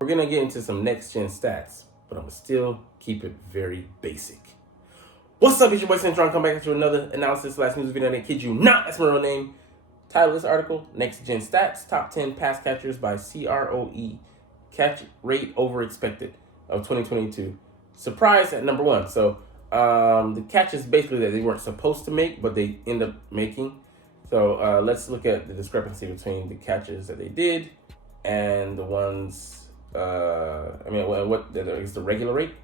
We're going to get into some next-gen stats, but I'm going to still keep it very basic. What's up, it's your boy Cintron. Come back to another analysis / news video. I kid you not, that's my real name. Title of this article, Next Gen Stats, Top 10 Pass Catchers by CROE. Catch rate over expected of 2022. Surprise at number one. So the catches basically that they weren't supposed to make, but they end up making. So let's look at the discrepancy between the catches that they did and the ones, what is the regular rate.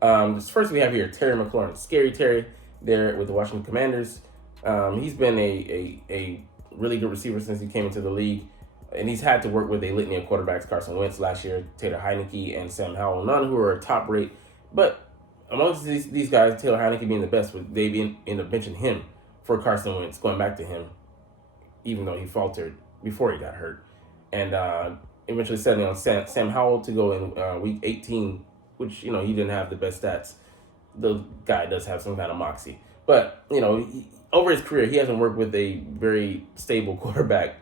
First we have here Terry McLaurin, Scary Terry, there with the Washington Commanders. He's been a really good receiver since he came into the league, and he's had to work with a litany of quarterbacks: Carson Wentz last year, Taylor Heineke, and Sam Howell, none who are top rate. But amongst these guys, Taylor Heineke being the best, they end up benching him for Carson Wentz, going back to him, even though he faltered before he got hurt, and eventually settling on Sam Howell to go in week 18, which, he didn't have the best stats. The guy does have some kind of moxie. But, over his career, he hasn't worked with a very stable quarterback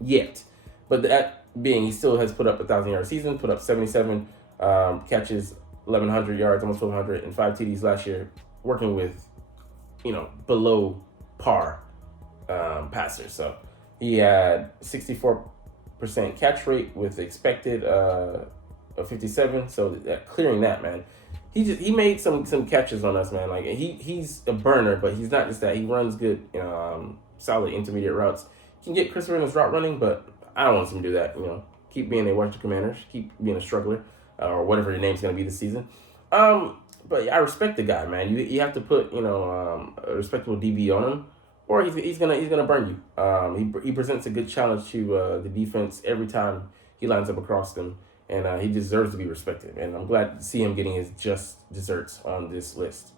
yet. But that being, he still has put up 1,000-yard season, put up 77 catches, 1,100 yards, almost 1,200, and 5 TDs last year, working with, below par passers. So he had 64% catch rate with expected of 57. So clearing that, man. He made some catches on us, man. Like he's a burner, but he's not just that. He runs good, solid intermediate routes. Can get crisper in his route running, but I don't want him to do that. Keep being a Washington Commanders, keep being a struggler, or whatever your name's gonna be this season. But yeah, I respect the guy, man. You have to put a respectable DB on him, or he's gonna burn you. He presents a good challenge to the defense every time he lines up across them. And he deserves to be respected. And I'm glad to see him getting his just desserts on this list.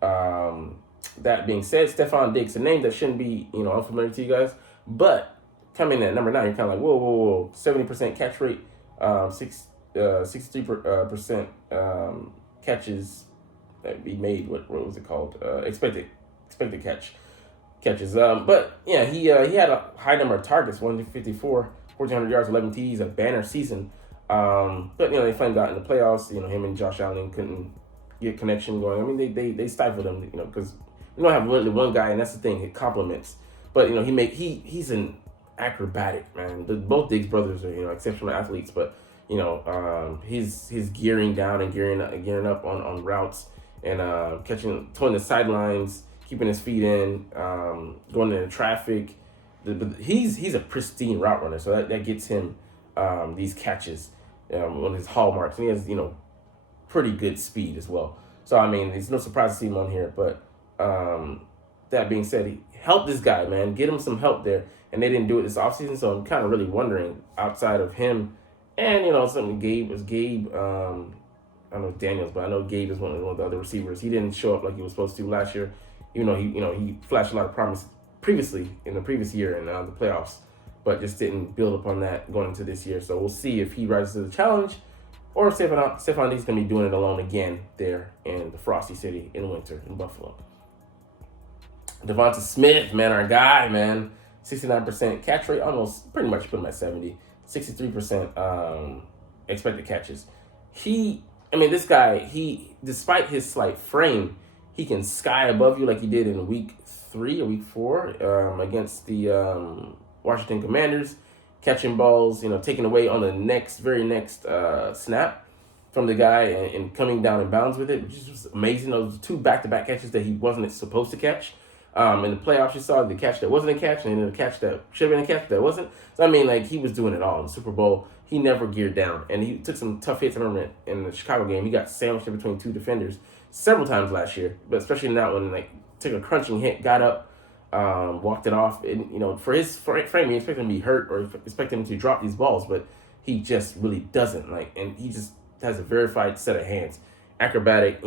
That being said, Stefon Diggs, a name that shouldn't be, unfamiliar to you guys. But coming in at number 9, you're kind of like, whoa. 70% catch rate, 63% catches that he made. What was it called? Expected catches. But yeah, he had a high number of targets, 154, 1,400 yards, 11 TDs, a banner season. But they finally got in the playoffs. Him and Josh Allen couldn't get connection going. I mean, they stifled him. Because we don't have really one guy, and that's the thing. It complements. But he's an acrobatic, man. Both Diggs brothers are exceptional athletes. But his gearing down and gearing up on routes and towing the sidelines, keeping his feet in, going into traffic. He's a pristine route runner, so that gets him these catches. On his hallmarks, and he has pretty good speed as well. So I mean, it's no surprise to see him on here. But that being said, he helped this guy, man, get him some help there, and they didn't do it this offseason. So I'm kind of really wondering, outside of him and something Gabe. I don't know Daniels, but I know Gabe is one of the other receivers. He didn't show up like he was supposed to last year, even though he flashed a lot of promise previously in the previous year in the playoffs, but just didn't build upon that going into this year. So we'll see if he rises to the challenge, or if Stefon Diggs is going to be doing it alone again there in the Frosty City in winter in Buffalo. Devonta Smith, man, our guy, man. 69% catch rate, almost pretty much put him at 70. 63% expected catches. This guy, despite his slight frame, he can sky above you like he did in week 3 or week 4 against the Washington Commanders, catching balls, taking away on the very next snap from the guy and coming down in bounds with it, which is just amazing. Those 2 back-to-back catches that he wasn't supposed to catch. In the playoffs, you saw the catch that wasn't a catch, and then the catch that should have been a catch that wasn't. So, he was doing it all. In the Super Bowl, he never geared down, and he took some tough hits. I remember in the Chicago game, he got sandwiched in between 2 defenders several times last year, but especially in that one, took a crunching hit, got up, walked it off. And, for his frame, you expect him to be hurt or expect him to drop these balls, but he just really doesn't. And he just has a verified set of hands. Acrobatic,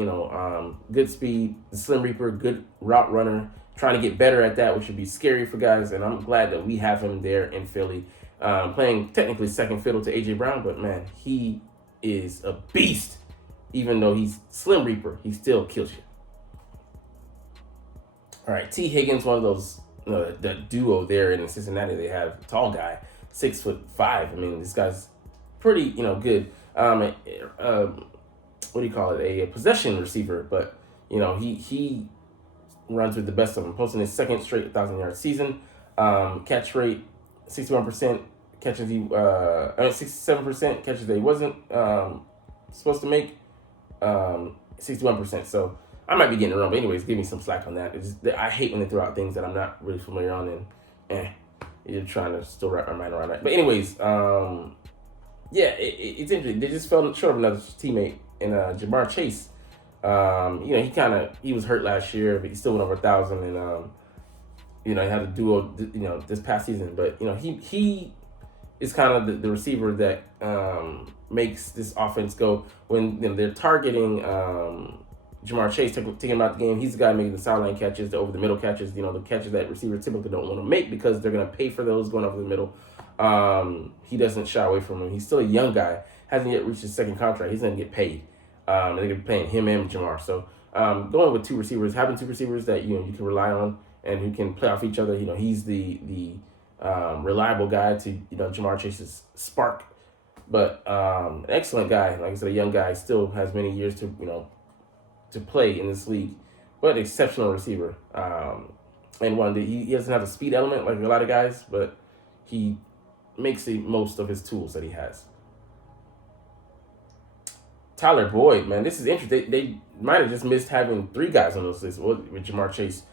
good speed, Slim Reaper, good route runner, trying to get better at that, which would be scary for guys. And I'm glad that we have him there in Philly, playing technically second fiddle to A.J. Brown, but man, he is a beast. Even though he's Slim Reaper, he still kills you. All right, T. Higgins, one of those, the duo there in Cincinnati. They have a tall guy, 6'5". This guy's pretty, good. What do you call it? A possession receiver, but he runs with the best of them, posting his second straight 1,000-yard season. Catch rate 61% catches 67% catches that he wasn't supposed to make. 61%. So I might be getting it wrong, but anyways, give me some slack on that. I hate when they throw out things that I'm not really familiar on, and you're trying to still wrap my mind around that. But anyways, it's interesting. They just fell short of another teammate in Jamar Chase. He was hurt last year, but he still went over 1,000, and he had a duo, this past season. But he is kind of the receiver that makes this offense go when they're targeting Jamar Chase, taking him out the game. He's the guy making the sideline catches, the over the middle catches, the catches that receivers typically don't want to make because they're going to pay for those going over the middle. He doesn't shy away from him. He's still a young guy, hasn't yet reached his second contract. He's going to get paid. And they're going to be paying him and Jamar. So going with having two receivers that you can rely on and who can play off each other. He's the reliable guy to Jamar Chase's spark. But an excellent guy, like I said, a young guy, still has many years to play in this league, but exceptional receiver. And one that he doesn't have a speed element like a lot of guys, but he makes the most of his tools that he has. Tyler Boyd, man, this is interesting. They might have just missed having three guys on those lists with Jamar Chase.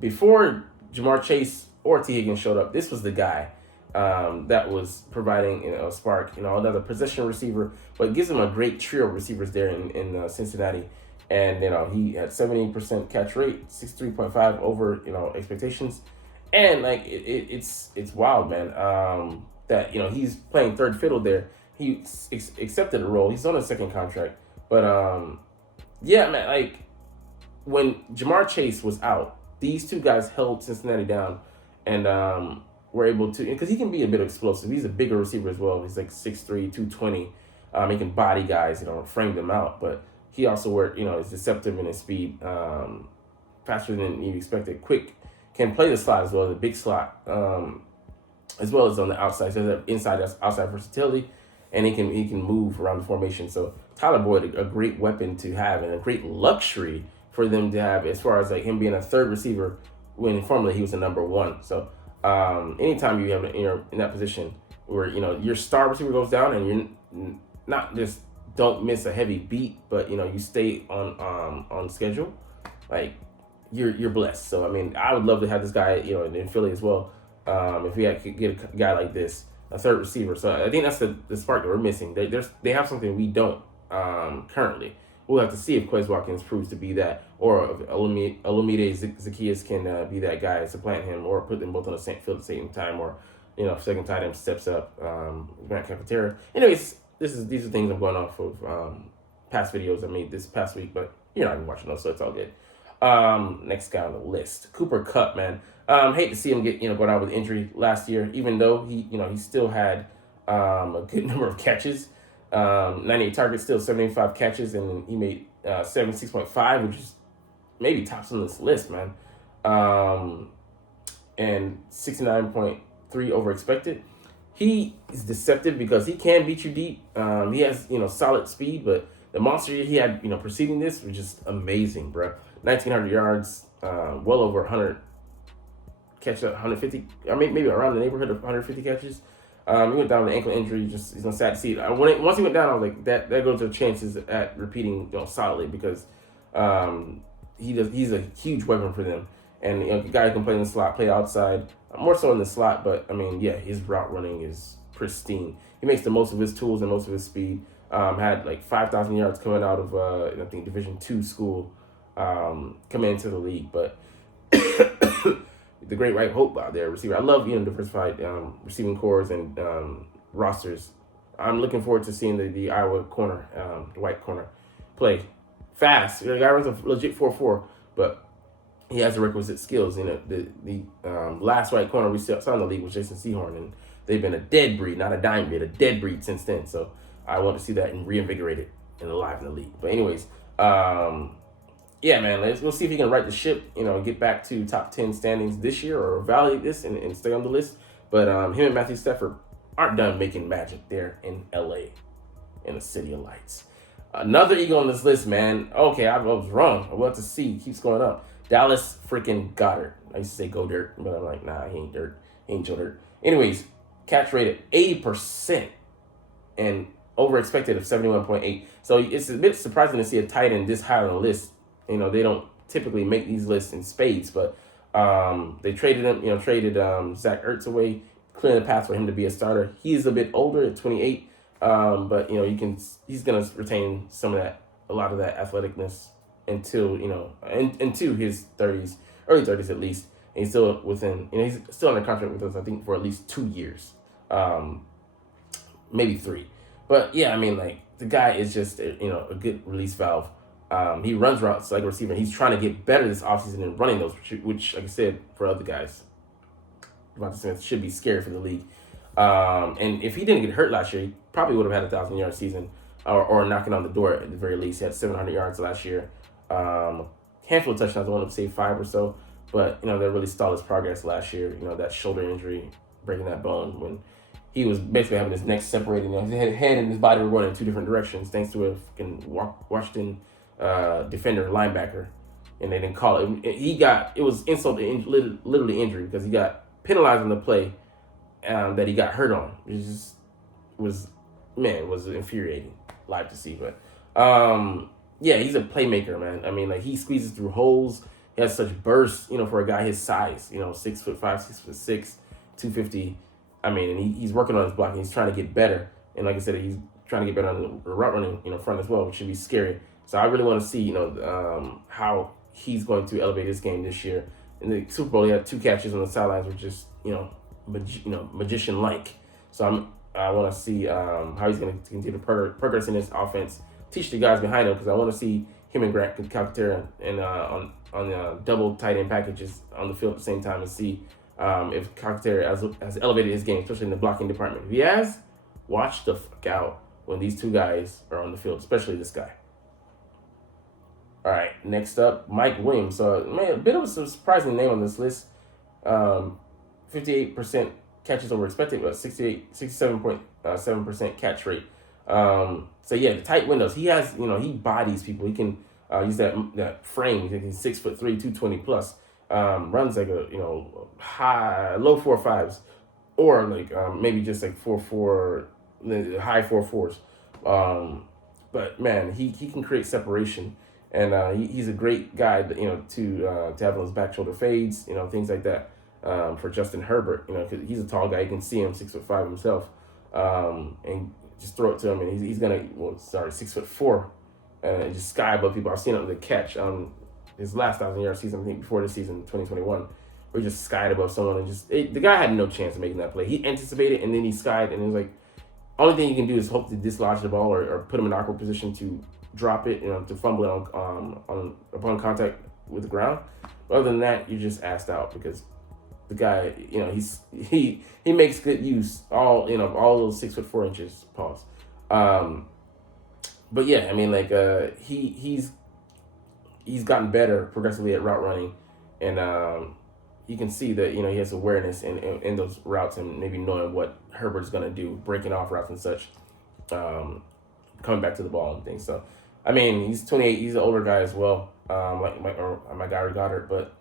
Before Jamar Chase or T. Higgins showed up, this was the guy that was providing a spark, another possession receiver, but it gives him a great trio of receivers there in Cincinnati. And he had 70% catch rate, 63.5 over expectations, and like it's wild, man. That he's playing third fiddle there. He accepted a role. He's on a second contract, but man, like when Jamar Chase was out, these two guys held Cincinnati down, and were able to, because he can be a bit explosive. He's a bigger receiver as well. He's like 6'3", 220. He can body guys, frame them out, but he also is deceptive in his speed, faster than you expected, quick, can play the slot as well, the big slot, as well as on the outside. So there's inside outside versatility, and he can move around the formation. So Tyler Boyd, a great weapon to have and a great luxury for them to have as far as like him being a third receiver when formerly he was the number one. So anytime you have in that position where your star receiver goes down and you're not just don't miss a heavy beat, but you stay on schedule, like you're blessed. So I mean, I would love to have this guy in Philly as well. If we could get a guy like this, a third receiver. So I think that's the spark that we're missing. They have something we don't currently. We'll have to see if Quez Watkins proves to be that, or if Olumide Zaccheaus can be that guy, supplant him, or put them both on the same field at the same time, or if second tight end steps up, Grant Cafeteria. Anyways, these are things I'm going off of past videos I made this past week, but you're not even watching those, so it's all good. Next guy on the list, Cooper Kupp, man. Hate to see him get go down with injury last year, even though he still had a good number of catches. 98 targets, still 75 catches, and he made 76.5, which is maybe tops on this list, man. And 69.3 over expected. He is deceptive because he can beat you deep. He has solid speed, but the monster he had preceding this was just amazing, bro. 1,900 yards, well over 100 catches, 150. I mean, maybe around the neighborhood of 150 catches. He went down with an ankle injury. Just he's on sad to see. Once he went down, I was like, that goes to the chances at repeating solidly, because he's a huge weapon for them. And a guy who can play in the slot, play outside, more so in the slot. But I mean, yeah, his route running is pristine. He makes the most of his tools and most of his speed. Had like 5,000 yards coming out of I think Division II school, coming into the league. But the great Right Hope out there, receiver. I love diversified receiving cores and rosters. I'm looking forward to seeing the Iowa corner, the white corner, play fast. The guy runs a legit 4.4, but he has the requisite skills. The last right corner we saw in the league was Jason Sehorn, and they've been a dead breed, not a dying breed, a dead breed since then. So I want to see that and reinvigorated and alive in the league. But anyways, yeah, man, we'll see if he can right the ship, get back to top 10 standings this year, or validate this and stay on the list. But him and Matthew Stafford aren't done making magic there in LA, in the City of Lights. Another Eagle on this list, man. Okay, I was wrong. I want to see. Keeps going up. Dallas freaking Goddard. I used to say go dirt, but I'm like, nah, he ain't dirt. He ain't Joe Dirt. Anyways, catch rate at 80% and over expected of 71.8. So it's a bit surprising to see a tight end this high on the list. They don't typically make these lists in spades, but they traded him, traded Zach Ertz away, clearing the path for him to be a starter. He's a bit older at 28, but he's gonna retain a lot of that athleticness until into his 30s, early 30s at least. And he's still he's still under contract with us, I think, for at least 2 years, maybe 3. But yeah, I mean, like, the guy is just a good release valve. He runs routes like a receiver. He's trying to get better this offseason in running those, which, like I said, for other guys, Devonta Smith should be scary for the league. And if he didn't get hurt last year, he probably would have had a 1,000-yard season, or knocking on the door at the very least. He had 700 yards last year. Handful of touchdowns. I want to say 5 or so. But, that really stalled his progress last year. That shoulder injury, breaking that bone, when he was basically having his neck separated. His head and his body were going in 2 different directions thanks to a fucking Washington defender, linebacker. And they didn't call it. It was insult to literally injury, because he got penalized on the play that he got hurt on. It just was infuriating live to see. But yeah, he's a playmaker, man. I mean, like, he squeezes through holes. He has such bursts, for a guy his size, 6'5", 6'6", 250. I mean, and he's working on his blocking. He's trying to get better. And like I said, he's trying to get better on the route running, front as well, which should be scary. So I really want to see, how he's going to elevate his game this year. In the Super Bowl, he had 2 catches on the sidelines, which is, magician-like. So I want to see how he's going to continue to progress in his offense, teach the guys behind him, because I want to see him and Grant Calcaterra and on double tight end packages on the field at the same time, and see if Calcaterra has elevated his game, especially in the blocking department. If he has, watch the fuck out when these 2 guys are on the field, especially this guy. All right, next up, Mike Williams. So, man, a bit of a surprising name on this list. 58% catches over expected, but 67.7% catch rate. So yeah, the tight windows. He has, he bodies people. He can use that frame. He's 6'3", 220 plus. Runs like a low 4.5s, or like maybe just like 4.4, high 4.4s. But man, he can create separation. And he's a great guy, to have those back shoulder fades, things like that, for Justin Herbert, because he's a tall guy. You can see him 6'5" himself, and just throw it to him, and he's gonna 6'4", and just sky above people. I've seen him the catch on his last 1,000-yard season, I think before this season, 2021, where he just skied above someone, and the guy had no chance of making that play. He anticipated, and then he skied, and it was like, only thing you can do is hope to dislodge the ball or put him in an awkward position to drop it, to fumble it upon contact with the ground. But other than that, you're just asked out, because the guy, he makes good use all those 6'4" inches. Pause. But yeah, I mean, like, he's gotten better progressively at route running, and you can see that he has awareness in those routes, and maybe knowing what Herbert's gonna do, breaking off routes and such, coming back to the ball and things. So, I mean, he's 28. He's an older guy as well, like my guy Goddard, but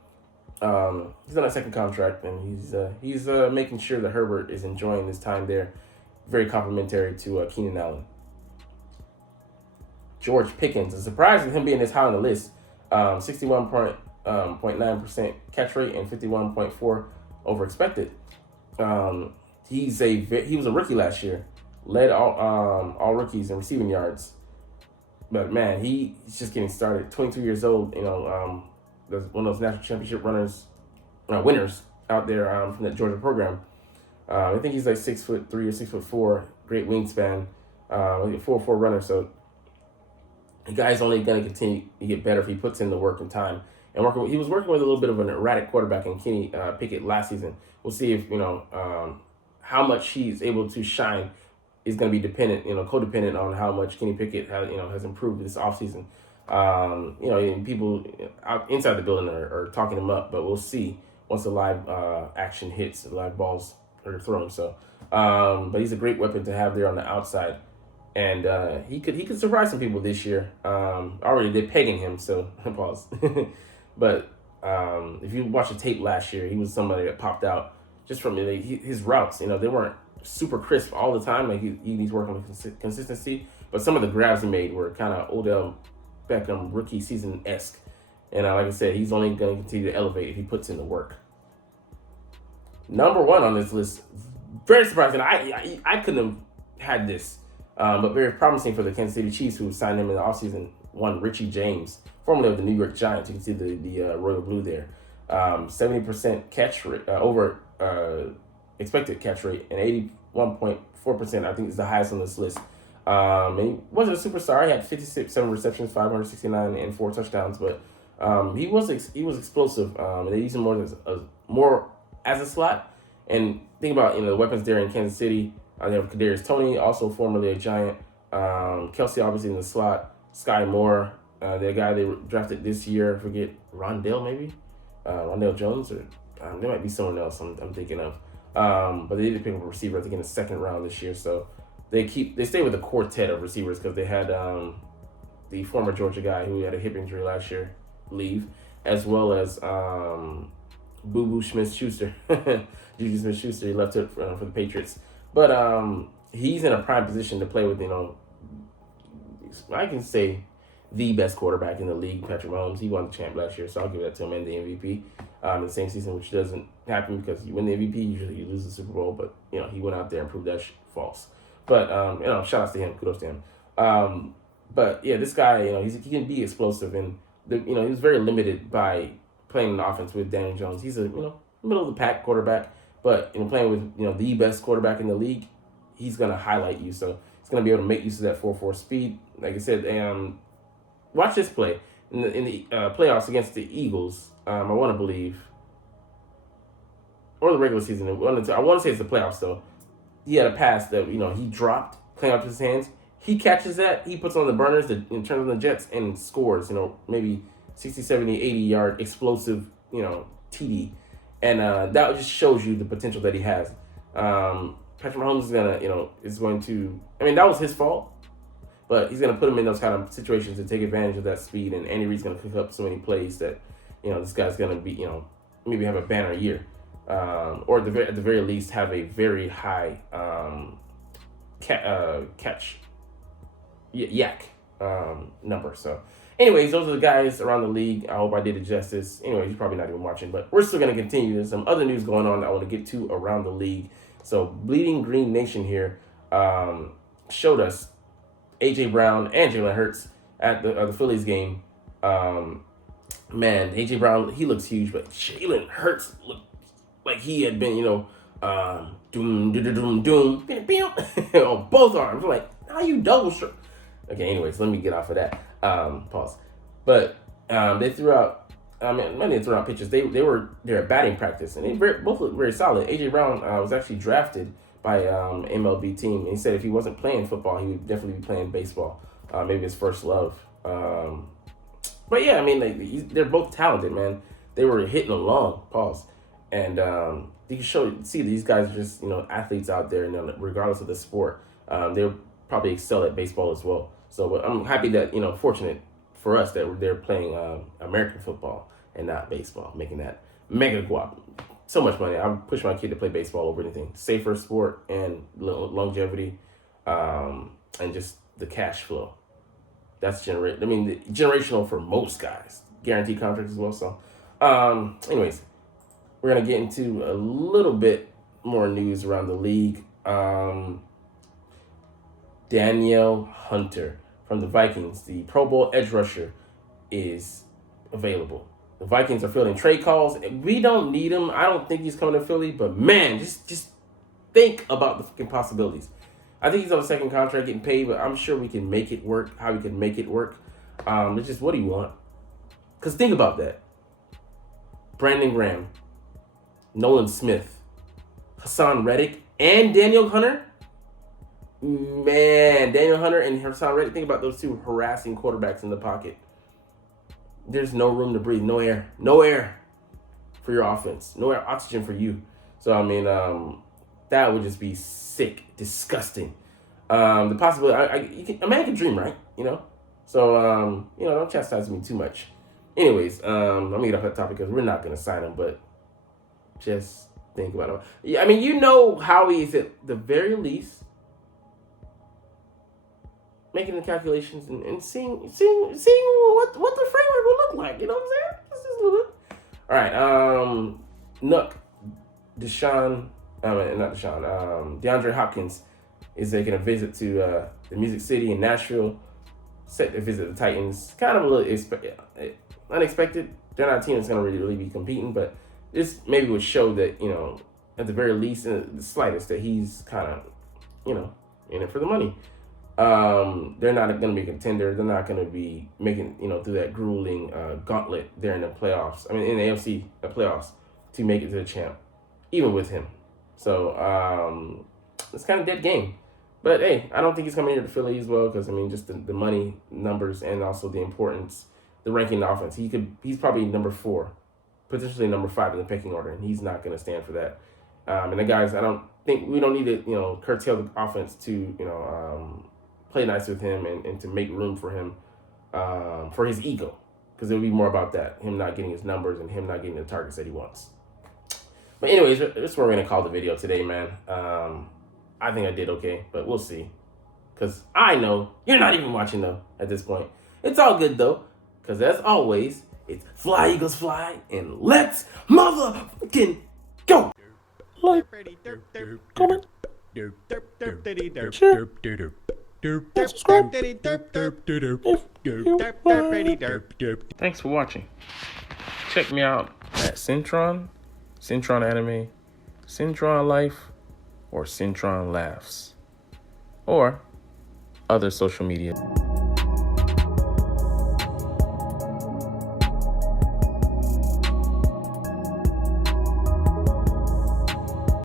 he's on a second contract, and he's making sure that Herbert is enjoying his time there. Very complimentary to Keenan Allen. George Pickens. It's surprising him being this high on the list. 61.9% catch rate and 51.4 over expected. He was a rookie last year, led all rookies in receiving yards. But man, he's just getting started. 22 years old. One of those national championship winners out there from that Georgia program. I think he's like 6'3" or 6'4". Great wingspan. Like a 4.4 runner. So the guy's only going to continue to get better if he puts in the work and time. And he was working with a little bit of an erratic quarterback in Kenny Pickett last season. We'll see if how much he's able to shine is going to be dependent, codependent on how much Kenny Pickett has improved this offseason. And people out inside the building are talking him up, but we'll see once the live action hits, the live balls or throw him. So, but he's a great weapon to have there on the outside, and he could surprise some people this year. Already they're pegging him, so pause. But if you watch the tape last year, he was somebody that popped out just from his routes. You know, they weren't super crisp all the time. Like he's working with consistency, but some of the grabs he made were kind of Odell Beckham rookie season esque. And like I said, he's only going to continue to elevate if he puts in the work. Number one on this list, very surprising. I couldn't have had this, but very promising for the Kansas City Chiefs, who signed him in the offseason. One, Richie James, formerly of the New York Giants. You can see the royal blue there. 70% catch rate, over expected catch rate, and 81.4%, I think, is the highest on this list. And he wasn't a superstar. He had 57 receptions, 569, and 4 touchdowns, but he was explosive. They used him more as a slot. And think about the weapons there in Kansas City. They have Kadarius Toney, also formerly a Giant. Kelsey obviously in the slot. Sky Moore, the guy they drafted this year. I forget, Rondell maybe, Rondell Jones, or there might be someone else I'm thinking of. But they did pick up a receiver I think in the second round this year. So they stay with a quartet of receivers because they had the former Georgia guy who had a hip injury last year leave, as well as Boo Boo Smith-Schuster. Juju Smith-Schuster, he left it for the Patriots. But he's in a prime position to play with, I can say the best quarterback in the league, Patrick Mahomes. He won the champ last year, so I'll give that to him, and the MVP in the same season, which doesn't happen because you win the MVP, usually you lose the Super Bowl. But, he went out there and proved that false. But, shout outs to him. Kudos to him. But, yeah, this guy, he can be explosive, and, he was very limited by playing an offense with Daniel Jones. He's a, middle-of-the-pack quarterback, but, playing with, the best quarterback in the league, he's going to highlight you. So he's going to be able to make use of that 4.4 speed. Like I said, watch this play. In the playoffs against the Eagles, I want to believe, or the regular season, I want to say it's the playoffs, though. He had a pass that, he dropped, playing out his hands. He catches that, he puts on the burners, and turns on the Jets, and scores, maybe 60, 70, 80-yard explosive, TD. And that just shows you the potential that he has. Patrick Mahomes is going to, that was his fault, but he's going to put him in those kind of situations to take advantage of that speed, and Andy Reid's going to cook up so many plays that, this guy's going to be, maybe have a banner year, or at the very least have a very high catch yak number. So anyways, those are the guys around the league. I hope I did it justice. Anyways, you're probably not even watching, but we're still going to continue. There's some other news going on that I want to get to around the league. So Bleeding Green Nation here showed us A.J. Brown and Jalen Hurts at the Phillies game. Man, A.J. Brown, he looks huge, but Jalen Hurts looked like he had been, doom, on both arms. I'm like, how you double stroke? Okay, anyways, let me get off of that. Pause. But they threw out, they threw out pitches. They were at batting practice, and they both looked very solid. A.J. Brown was actually drafted by MLB team, and he said if he wasn't playing football, he would definitely be playing baseball. Maybe his first love. But yeah, they're both talented, man. They were hitting along. Pause. And you can see these guys are just athletes out there, regardless of the sport. They'll probably excel at baseball as well. So I'm happy that fortunate for us that they're playing American football and not baseball, making that mega guap. So much money. I would push my kid to play baseball over anything. Safer sport and longevity, and just the cash flow. That's generational for most guys. Guaranteed contracts as well. So, anyways, we're gonna get into a little bit more news around the league. Danielle Hunter from the Vikings, the Pro Bowl edge rusher, is available. The Vikings are fielding trade calls. We don't need him. I don't think he's coming to Philly, but man, just think about the fucking possibilities. I think he's on a second contract getting paid, but I'm sure we can make it work, how we can make it work. It's just, what do you want? Because think about that. Brandon Graham, Nolan Smith, Hassan Reddick, and Daniel Hunter. Man, Daniel Hunter and Hassan Reddick, think about those two harassing quarterbacks in the pocket. There's no room to breathe, no air for your offense, no air, oxygen for you. So, That would just be sick, disgusting. The possibility, a man can dream, right? So, don't chastise me too much. Anyways, let me get off that topic because we're not going to sign him, but just think about it. Yeah, I mean, Howie is at the very least making the calculations and seeing what the framework will look like. You know what I'm saying? Just a little bit. All right, Nook, DeAndre Hopkins is taking a visit to the Music City in Nashville, set to visit the Titans. Kind of a little unexpected. They're not a team that's going to really be competing, but this maybe would show that, at the very least, the slightest, that he's kind of, in it for the money. They're not going to be a contender. They're not going to be making, through that grueling gauntlet there in the playoffs. I mean, in the AFC playoffs to make it to the champ, even with him. So it's kind of dead game. But hey, I don't think he's coming here to Philly as well because just the money numbers and also the importance, the ranking the offense. He's probably number 4, potentially number 5 in the pecking order, and he's not going to stand for that. And the guys, I don't think we don't need to curtail the offense to play nice with him and to make room for him for his ego, because it would be more about that, him not getting his numbers and him not getting the targets that he wants. But anyways, that's what we're going to call the video today, man. I think I did okay, but we'll see. Because I know you're not even watching, though, at this point. It's all good, though, because as always, it's fly, Eagles, fly, and let's motherfucking go! Like, comment, share, and subscribe Thanks for watching. Check me out at Cintron Anime, Cintron Life, or Cintron Laughs, or other social media.